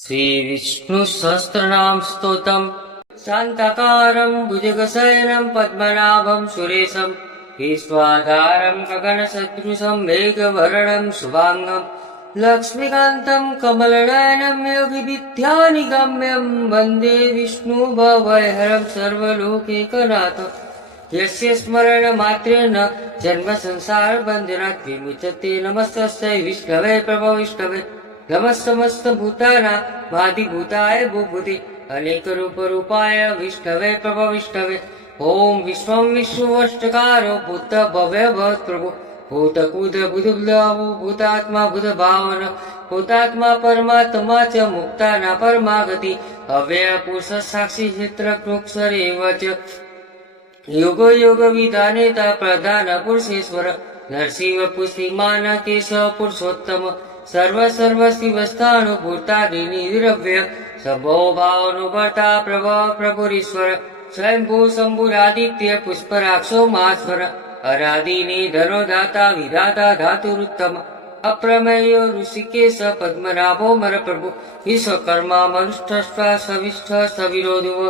श्रीविष्णुसहस्रनाम स्तोत्रम् शान्ताकारं भुजगशयनं पद्मनाभं सुरेशं विश्वाधारं गगनसदृशं मेघवर्णं शुभांगं लक्ष्मीकान्तं कमलनयनं योगिविद्यानिगम्यं वन्दे विष्णुभवैहरं सर्वलोकैकनाथं यस्य स्मरणमात्रेण जन्मसंसारबन्धनात् विमुच्यते। नमस्तस्यै विष्णवे प्रभविष्णवे नमः समस्तभूतानामादिभूताय भूभुते अनेकरूपरूपाय विष्णवे प्रभविष्णवे। ॐ विश्वं विष्णुवष्टकारो भूतभव्यभवत्प्रभो भूतकुदबुधुब्लवो भूतात्मा भूतभावन भूतात्मा परमात्मा च मुक्ताना परमागति अव्ययपुरुषसाक्षी क्षेत्रकृक्षरेव च योग योग विधानेता प्रधान पुरुषेश्वर नरसिंह पुष्टिमान केशव पुरुषोत्तम सर्व सर्व शिवस्थानुभूतादिनिरव्य सबो भावनुभर्ता प्रभव प्रभुरीश्वर स्वयंभू शंभुरादित्य पुष्पराक्षो मास्वर अरादिनि धनोदाता विधाता धातुरुत्तम अप्रमेयो ऋषिकेश पद्मनाभो मर प्रभु विश्वकर्मा मनुष्ठस्वा सविष्ठ सविरोधुव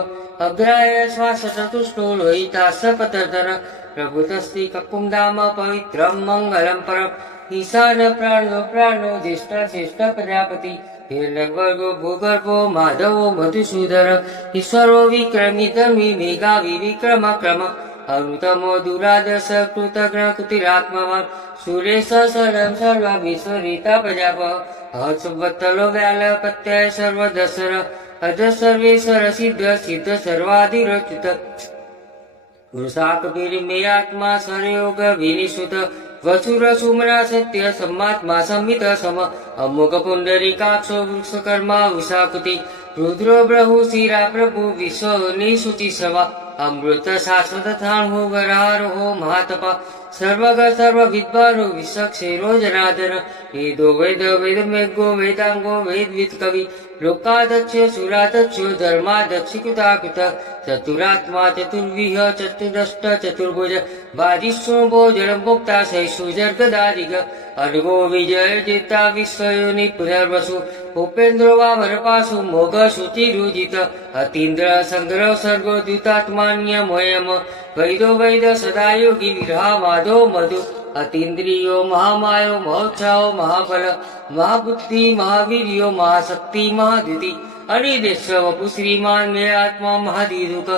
अग्राय श्वास चतुष्टो लोहिता सपतर्धन प्रभुतस्ति ककुंधाम पवित्रं मंगलम परम ईशान प्राणो प्राणो ज्येष्ठ श्रेष्ठ प्रजापति हिरण्यगर्भो भूगर्भो माधवो मधुसूदन ईश्वरो विक्रमी धर्मी मेघावी विक्रम क्रम अमृतमो दुरादश कृतघ्न कुतिरात्मवान् सुरेश शरणं सर्वाभीश्वरिता प्रजाप हर्षवत्तलो व्यालपत्याय सर्वदशर अध सर्वेश्वर सिद्ध सिद्ध सर्वाधिरचित वृषाकवीर्मेयात्मा सरयोग विनिश्रुत वसुर सुमना सत्य सम्मात्मा संहित सम अमुक पुंडरीकाक्षो वृक्षकर्मा विशाकुति रुद्रो ब्रहु शिरा प्रभु विश्व निशुचि सवा अमृत शाश्वत थान हो वरार हो महातपा सर्वग सर्व विद्वानो विशक्षेरो जनार्दन वेदो वेद वेद मेघो वेदांगो वेदविद कवि लोकादक्ष सुरादक्ष धर्मादक्ष कृताकृत चतुरात्मा चतुर्विह चतुर्दष्ट चतुर्भुज बाधिष्णो भोजन भोक्ता सैषुजर्गदादिग अनगो विजय जेता विश्वयोनि पुनर्वसु उपेन्द्रो वामरपासु मोघ शुचिरुजित अतीन्द्र संग्रह सर्गो द्युतात्मान्यमयम वैदो वैद सदा योगी विरहा माधो मधु अतीन्द्रियो महामायो महोत्साहो महाबल महाबुद्धि महावीर्यो महाशक्ति महाद्युति अनिदेश वपु श्रीमान मे आत्मा महाधीरुक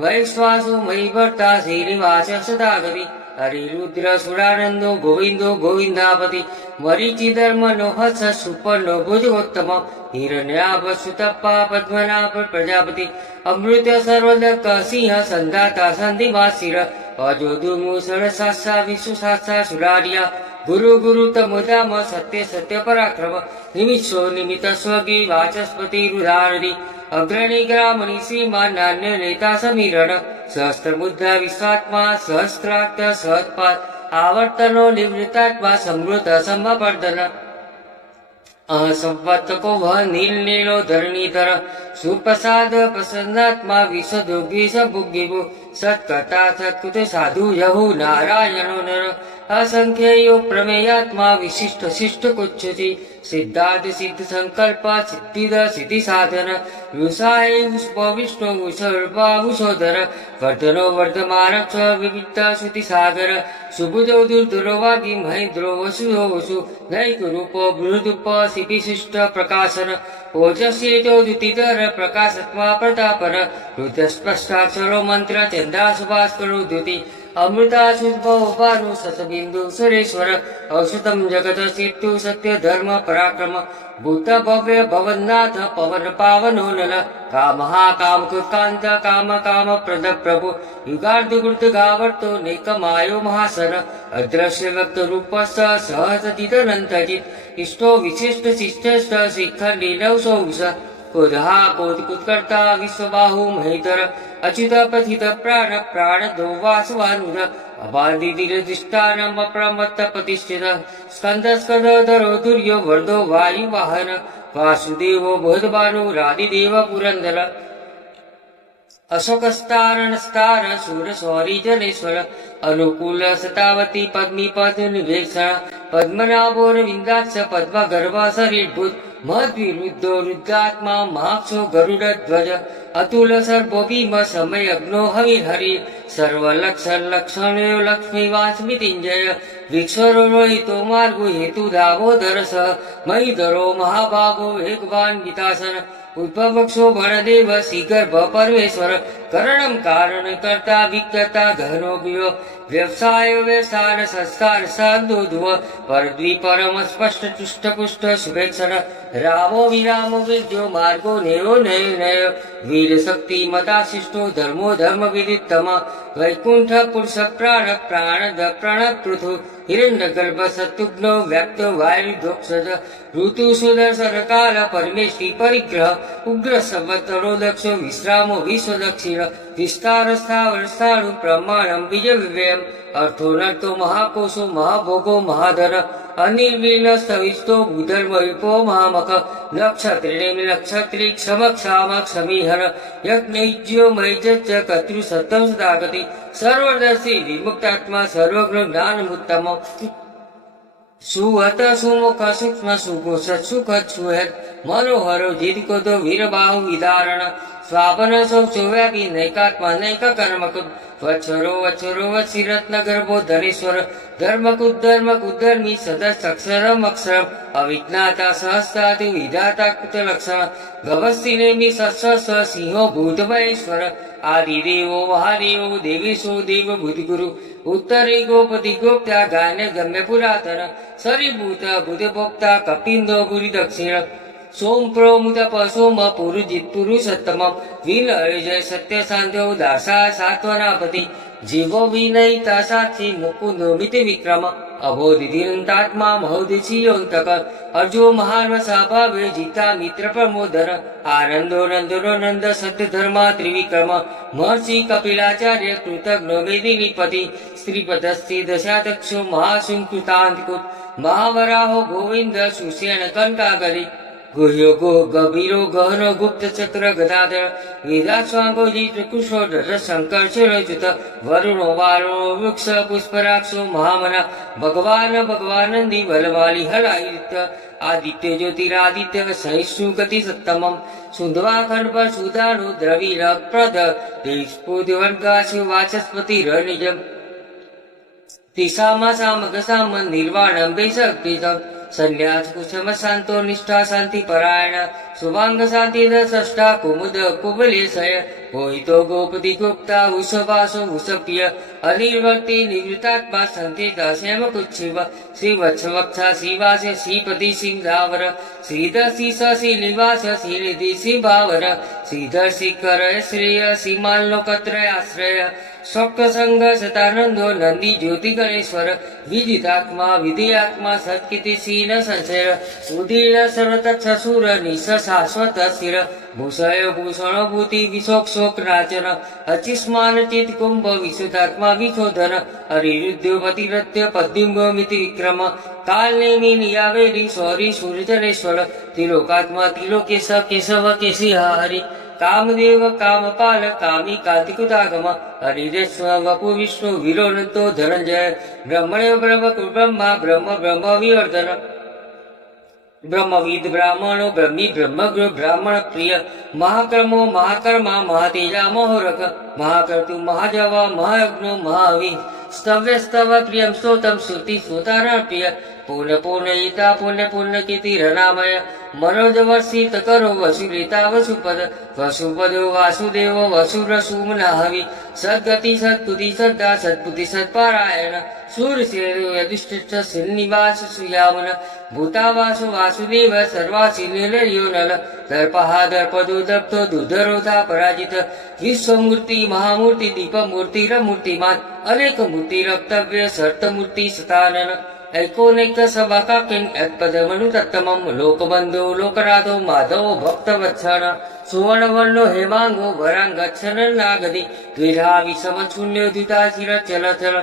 वैश्वासो मयि भर्ता श्रीनिवास सदागति हरिरुद्र सुरानंदो गोविंदो गोविंदापति मरीचि धर्म नो हस सुपर्णो भुजोत्तम हिरण्याभ सुतप्पा पद्मनाभ प्रजापति अमृत सर्वदक सिंह संधाता संधिवासिर अजोदुमुसर सासा विश्व सासा सुरारिया गुरु गुरु तमुदाम सत्य सत्य पराक्रम निमिषो निमित स्वगी वाचस्पति रुधारणी अग्रणी ग्रामणि श्रीमान नान्य नेता समीरण सहस्त्र मुद्रा विश्वात्मा सहस्त्रार्थ सहत्पाद आवर्तनो निवृत्तात्मा समृत समपर्दन असंपत्तको वह नील नीलो धरणीधर सुप्रसाद प्रसन्नात्मा विशदोग्विष भुग्गिभु सत्कर्ता सत्कृत साधु यहु नारायणो नर असंख्ययो प्रमेयात्मा विशिष्ट शिष्ट कुच्छति सिद्धार्थ सिद्ध संकल्प सिद्धिद सिद्धि साधन रुषाय विष्णु विसर्वाभूषोधर वर्धनो वर्धमान च विविध श्रुति सागर सुबुधो दुर्धरो वागी महेन्द्रो वसुधो वसु नैक रूपो बृहदुप शिशिष्ट प्रकाशन ओजस्येजो द्युतिधर प्रकाशत्मा प्रतापन रुद्रस्पष्टाक्षरो मंत्र चंद्रा सुभास्करो द्युति अमृता सुद्भव भानु सतबिंदु सुरेश्वर औषधम जगत सेतु सत्य धर्म पराक्रम भूत भव्य भवन्नाथ पवन पावनो नल काम काम कांत काम काम प्रद प्रभु युगार्ध गुर्द गावर्तो नेकमायो महासन अदृश्य व्यक्त रूप सहज दिदनंतजित इष्टो विशिष्ट शिष्ट शिखंडी नवसौष कुदहा कुत्कर्ता विश्वबाहु महेधर अच्युत पथित प्राण प्राण दो वासवानुर अबाधिर दिष्टानम अप्रमत्त प्रतिष्ठित स्कंद स्कंदधरो दुर्यो वर्धो वायु वाहन वासुदेवो बोधभानु राधिदेव पुरंदर अशोकस्तारणस्तार सूर सौरी जनेश्वर अनुकूल सतावती पद्मी पद निवेक्षण पद्मनाभोर विंदाक्ष पद्म गर्भ शरीरभूत મદ્વિરુદ્ધો રુદ્રાત્મા મહાક્ષો ગરુડધ્વજ અતુલ સર્વો ભીમ સમયજ્ઞો હવિર્હરિ સર્વલક્ષણો લક્ષ્મીવાસ્મિતિંજય વિક્ષરોહિતો માર્ગો હેતુ દામોદર સ મહિધરો મહાભાગો વેગવાન વિતાસન ઉદ્ભવક્ષો ભણદેવ શ્રીગર્ભ પરમેશ્વર કરણમ કારણ કરતા વિજ્ઞતા ઘનોગ્યો વ્યવસાય વ્યવસાન સંસ્કાર સાધોધ્વ પરદ્વી પરમ સ્પષ્ટ તુષ્ટ પુષ્ટ શુભેક્ષણ રામો વિરામો વિદ્યો માર્ગો નયો નય નય વીર શક્તિ મતા શિષ્ટો ધર્મો ધર્મ વિદિત્તમ વૈકુંઠ પુરુષ પ્રાણ પ્રાણદ પ્રાણ પૃથુ હિરણ્ય ગર્ભ સતુગ્નો વ્યક્ત વાયુધોક્ષજ ઋતુ સુદર્શન કાલ પરમેષ્ટિ પરિગ્રહ ઉગ્ર સંવત્સરો દક્ષો વિશ્રામો વિશ્વ દક્ષિણ વિસ્તાર સ્થાવર સ્થાણુ પ્રમાણમ બીજ વિવ્યયમ અર્થો નર્તો મહાકોશો મહાભોગો મહાધર અનિર્વિલ સ્થવિષ્ટો ભૂધર્મ વિપો મહામખ નક્ષત્રિણી નક્ષત્રી ક્ષમક્ષામ ક્ષમીહર યજ્ઞૈજ્યો મૈજ્ય કતૃ સતમ સદાગતિ સર્વદર્શી વિમુક્તાત્મા સર્વજ્ઞ જ્ઞાનમુત્તમ સુહત સુમુખ સૂક્ષ્મ સુઘોષ સુખ સુહેત મનોહરો જીતકોતો વીરબાહુ વિદારણ સ્વાપન સૌચો વ્યાપી નૈકાત્મા નૈક કર્મકુદ વચ્છરો વચ્છરો વચ્છિરત્ન ગર્ભો ધરેશ્વર ધર્મકુદ્ધર્મી સદસ અક્ષરમ અક્ષરમ અવિજ્ઞાતા સહસ્તાતિ વિધાતા કૃત લક્ષણ ગવસ્તિનેમી સત્સ સિંહો ભૂતમહેશ્વર આદિદેવો મહાદેવો દેવીશો દેવ ભૂતગુરુ ઉત્તરી ગોપતિ ગોપ્તા ગાયને ગમ્ય પુરાતન સરીભૂત ભૂતભોક્તા કપિંદો પુરી દક્ષિણ સોમ પ્રોમુદ સોમ પુરુજિત પુરુષોત્તમ વિનય જય સત્ય શાંતો દાસા સાત્વનાપતિ જીવો વિનયતા સાક્ષી મુકુંદ મિતિ વિક્રમ અબોધિતાત્મા મહોદિશિયોંતક અર્જુ મહાન સ્વભાવે જીતા મિત્ર પ્રમોદર આનંદો નંદનો નંદ સત્ય ધર્મા ત્રિવિક્રમ મહર્ષિ કપિલાચાર્ય કૃતજ્ઞ મેદિનીપતિ સ્ત્રીપદસ્થી દશાદક્ષો મહાસંકૃતાંતિકૃત મહાવરાહો ગોવિંદ સુષેણ કંકાગરી ગુહ્યો ગો ગભીરો ગહનો ગુપ્ત ચક્ર ગદાધર વેદાસ્વાંગો જીત કુશો ધર શંકર ચિરચુત વરુણો વારુણો વૃક્ષ પુષ્પરાક્ષો મહામના ભગવાનંદી વલવાલી હરાયિત આદિત્ય જ્યોતિરાદિત્ય સહિષ્ણુ ગતિ સત્તમમ સુંધવાખંડ પર સુદાણુ દ્રવિડ પ્રદ દેશપુદવર્ગાશુ વાચસ્પતિ રનિજમ તિસામા સામગ સામ નિર્વાણમ વૈશક્તિતમ સંન્યાસ કુસમ શાંતો નિષ્ઠા શાંતિ પરાયણ શુભાંગ શાંતિ દષ્ટા કુમુદ કુબલેશય ગોહિતો ગોપતિ ગુપ્તા વૃષભાસો વૃષભ્ય અનિર્વર્તિ નિવૃત્તાત્મા સંતિતા શ્યામ કુચ્છિવ શ્રી વત્સવક્ષા શ્રીવાસે શ્રીપતિ સિંધાવર શ્રીધર શ્રી નિવાસ શ્રીનિધિ શ્રી ભાવર શ્રીધર શિખર શ્રેય શ્રીમાન લોકત્રય આશ્રય શોક સંગ સતાનંદો નંદી જ્યોતિ ગણેશ્વર વિદિતાત્મા વિધિયાત્મા સત્કીર્તિ શીલ સંશય ઉદીર્ણ સર્વત સસુર નિશ શાશ્વત સ્થિર ભૂષય ભૂષણો ભૂતિ વિશોક્ષોક નાચન અચિસ્માન ચિત કુંભ વિશુદ્ધાત્મા વિશોધન હરિરુદ્યોપતિરત્ય પદ્યુમિતિ વિક્રમ કાલનેમી નિયાવેરી સૌરી સૂર્યજનેશ્વર તિલોકાત્મા તિલોકેશ કેશવ કેશી હરિ કામદેવ કામપાલ કામી કાર્તિકુદાગમ હરિરેશ્વ વપુ વિષ્ણુ વિરોનતો ધનંજય બ્રહ્મણ્ય બ્રહ્મા બ્રહ્મ વિવર્ધન બ્રહ્મવિદ બ્રાહ્મણો બ્રહ્મી બ્રહ્મગૃહ બ્રાહ્મણ પ્રિય મહાકર્મો મહાકર્મા મહાતેજા મહોરક મહાકર્તુ મહાજવા મહાયજ્ઞો મહાવિ સ્તવ્ય સ્તવ પ્રિયમ સ્તોતમ શ્રુતિ સ્તોતારણ પ્રિય પૂર્ણ પૂર્ણયિતા પુણ્ય પુણ્ય કીર્તિ રનામય મનોજવર્ષિત કરો વસુલિતા વસુપદ વસુપદો વાસુદેવો વસુરસુમના હવિ સદગતિ સદબુદ્ધિ સદ્દા સદબુદ્ધિ સત્પારાયણ સૂરસેનો યધિષ્ઠિત શ્રીનિવાસ સુયામન ભૂતાવાસો વાસુદેવ સર્વાસી નિલયો નલ દર્પહા દર્પદો દપ્તો દુધરોધા પરાજિત વિશ્વમૂર્તિ મહામૂર્તિ દીપમૂર્તિ રમૂર્તિમાન અનેક મૂર્તિ રક્તવ્ય સર્તમૂર્તિ સતાનન ऐकोनैक सभाकाकिन यत्पदमनुतत्तमं लोकबन्धो लोकनाथो माधवो भक्तवत्सल सुवर्णवर्णो हेमांगो वरांगच्छन नागदि द्विधा विषमशून्यो द्विता चिर चल चल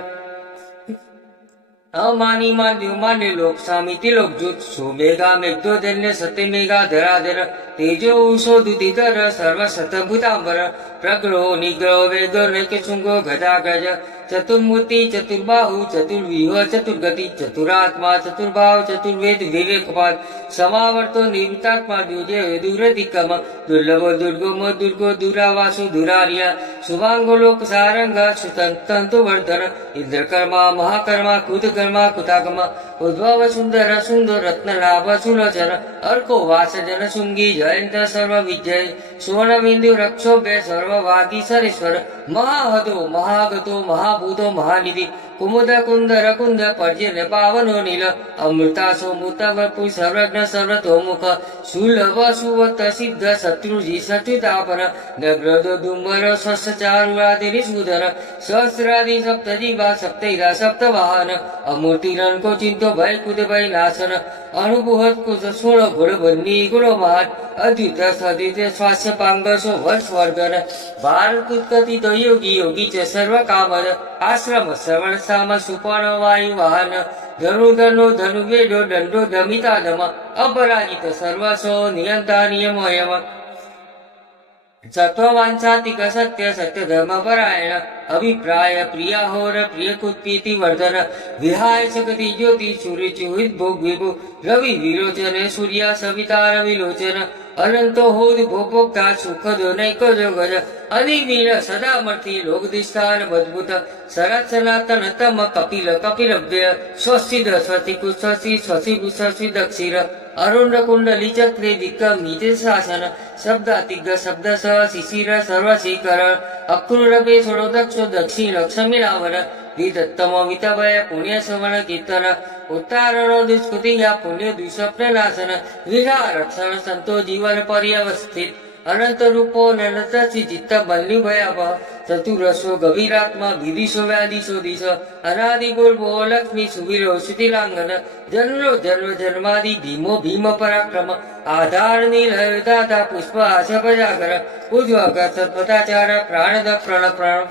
अमानी मान्यो मान्य लोक सामिति लोकजूत सुमेघा मेघ्दो धन्य सत्य मेघा धराधर तेजो उषो दुतिधर सर्व सतभूतांबर प्रग्रहो निग्रहो वेदो नैकशृंगो गदा गज चतुर्मूर्ति चतुर्बाहु चतुर्व्यूह चतुर्गति चतुरात्मा चतुर्भाव चतुर्वेद विवेकपाद समावर्तो निवृत्तात्मा द्विजय दूरधिकम दुर्लभो दुर्गम दुर्गो दुरावासु दुरार्य शुभांगो लोक सारंग सुतंतु वर्धन इंद्रकर्मा महाकर्मा कुतकर्मा कुताकर्मा उद्भव सुंदर सुंदर रत्न लाभ सुलोचन अर्को वासजन शुंगी जयंत सर्व विजय सुवर्णबिंदु रक्षोभ्य सर्ववादी सरेश्वर महाहदो महागतो महाभूतो महानिधि कुमुद कुंदर कुंद पर्जन्य पावनो नील अमृतासो मूर्तवपु सर्वज्ञ सर्वतोमुख सुलभ सुवत सिद्ध शत्रुजी शत्रुतापन नग्रदो दुम्बर स्वस्चारुरादिनि सुधर सहस्रादि सप्तजीवा सप्तैरा सप्तवाहन अमूर्तिरनको चिंतो भय कुद भय नाशन अनुभूत कुश सोळ घोड बन्नी गुण महान अद्वित सदित स्वास्य पांगसो वर्षवर्धन भारत उत्कथित योगी योगी च सर्व कामद आश्रम श्रवण साम सुपर्ण वायु वाहन धनुर्धनो धनुर्वेदो दंडो दमिता दम अपराजित सर्वसो नियंता नियमोयम सत्ववांछातिक सत्य सत्य धर्म परायण अभिप्राय प्रियाहोर प्रियकुत्पीति वर्धन विहाय सकति ज्योति सूर्य चुहित भोग विभु रवि विलोचन सूर्य सविता रविलोचन अनंतो होद भोक्ता सुख दो नैक जोगज अधिवीर सदामर्थी लोकदिष्ठान मजबूत शरत सनातन तम कपिल कपिलव्य स्वस्तिद स्वस्ति कुस्वस्ति स्वस्ति कुस्वस्ति दक्षिर अरुण कुंडली चक्रे दिक्कम नीति शासन शब्दातिग शब्द स शिशिर सर्वशीकर अक्रूरपे षोडक्षो दक्षिण लक्ष्मी रावण विदत्तम वितभय पुण्य श्रवण कीर्तन उत्तारण दुष्कृति या पुण्य दुष्स्वप्न नाशन विरा रक्षण संतो जीवन पर्यवस्थित अनंत रूपो ननतसि चित्त बल्ली भयावह चतुरस्व गभीरात्मा विदिशो व्याधिशो दिश अनादि गुर्भो लक्ष्मी सुवीरो शिथिलांगन जन्मो जन्म जन्मादि भीमो भीम पराक्रम आधार नीलय दाता पुष्प आश प्रजाकर उज्ज्वल सत्पथाचार प्राणद प्रण प्राण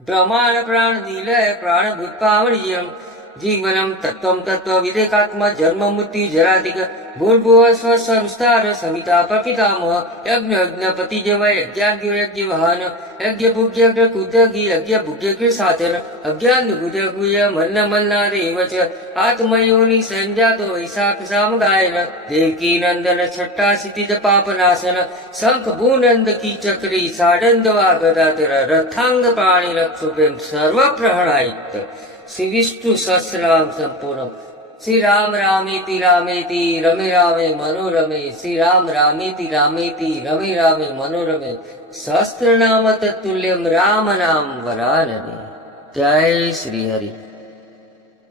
ब्रह्मांड प्राण नीलय प्राणभूत पावनीयम जीवनम तत्वम तत्व विवेकात्म जन्म मृत्यु जराधिक भूर्भुव स्व संस्कार समिता प्रपितामह यज्ञ यज्ञपति जवय यज्ञ यज्ञ वाहन यज्ञ भुज्य कुद्यज्ञ यज्ञ भुज्य साधन अज्ञान गुजगुय मन्न मन्नादेव च आत्मयोनि संजातो ऐसाक साम गायन देवकी नंदन छट्टा क्षितिज पापनाशन शंख भूनंद की चक्री साडंद वागदातर रथांग प्राणी रक्षुभ्यम सर्व प्रहणायित श्री विष्णु सहस्रनाम संपूर्ण श्री राम रामेति रामेति रमे रामे मनोरमे श्री राम रामेति रामेति रमे रामे मनोरमे सहस्रनाम तत्तुल्यम राम नाम वरानने। जय श्री हरि।